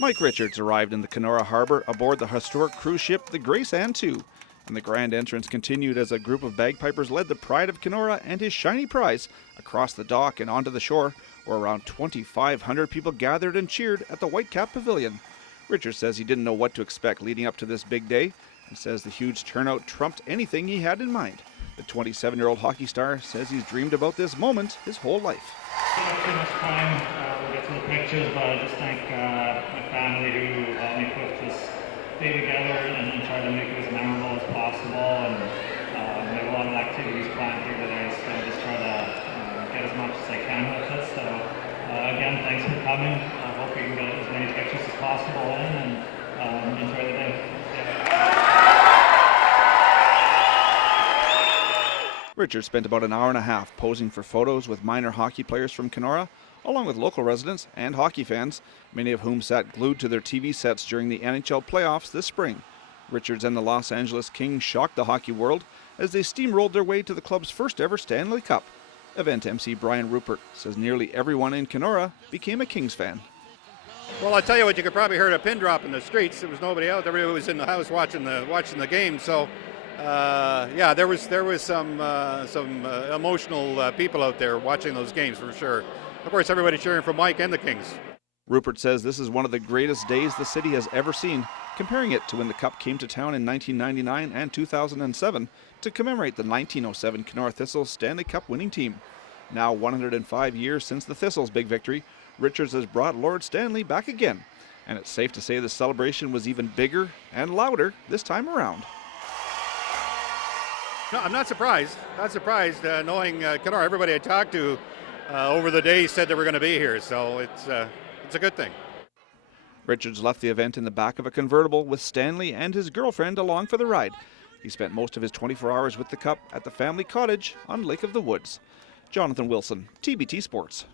Mike Richards arrived in the Kenora harbor aboard the historic cruise ship the Grace Anne II, and the grand entrance continued as a group of bagpipers led the pride of Kenora and his shiny prize across the dock and onto the shore, where around 2,500 people gathered and cheered at the Whitecap Pavilion. Richards says he didn't know what to expect leading up to this big day, and says the huge turnout trumped anything he had in mind. The 27-year-old hockey star says he's dreamed about this moment his whole life. Not too much time, we'll get to the pictures, but I just thank my family who helped me put this day together and try to make it as memorable as possible. And we have a lot of activities planned here today, so I just try to get as much as I can with it. So again, thanks for coming. I hope you can get as many pictures as possible in and enjoy the day. Richard spent about an hour and a half posing for photos with minor hockey players from Kenora, along with local residents and hockey fans, many of whom sat glued to their TV sets during the NHL playoffs this spring. Richards and the Los Angeles Kings shocked the hockey world as they steamrolled their way to the club's first ever Stanley Cup. Event MC Brian Rupert says nearly everyone in Kenora became a Kings fan. Well, I'll tell you what, you could probably heard a pin drop in the streets. There was nobody out. Everybody was in the house watching the game. So, yeah, there was some emotional people out there watching those games for sure. Of course, everybody cheering for Mike and the Kings. Rupert says this is one of the greatest days the city has ever seen, comparing it to when the Cup came to town in 1999 and 2007 to commemorate the 1907 Kenora Thistles Stanley Cup winning team. Now 105 years since the Thistles' big victory, Richards has brought Lord Stanley back again, and it's safe to say the celebration was even bigger and louder this time around. No, I'm not surprised. Not surprised, knowing Kenora. Everybody I talked to over the day said they were going to be here, so it's a good thing. Richards left the event in the back of a convertible with Stanley and his girlfriend along for the ride. He spent most of his 24 hours with the Cup at the family cottage on Lake of the Woods. Jonathan Wilson, TBT Sports.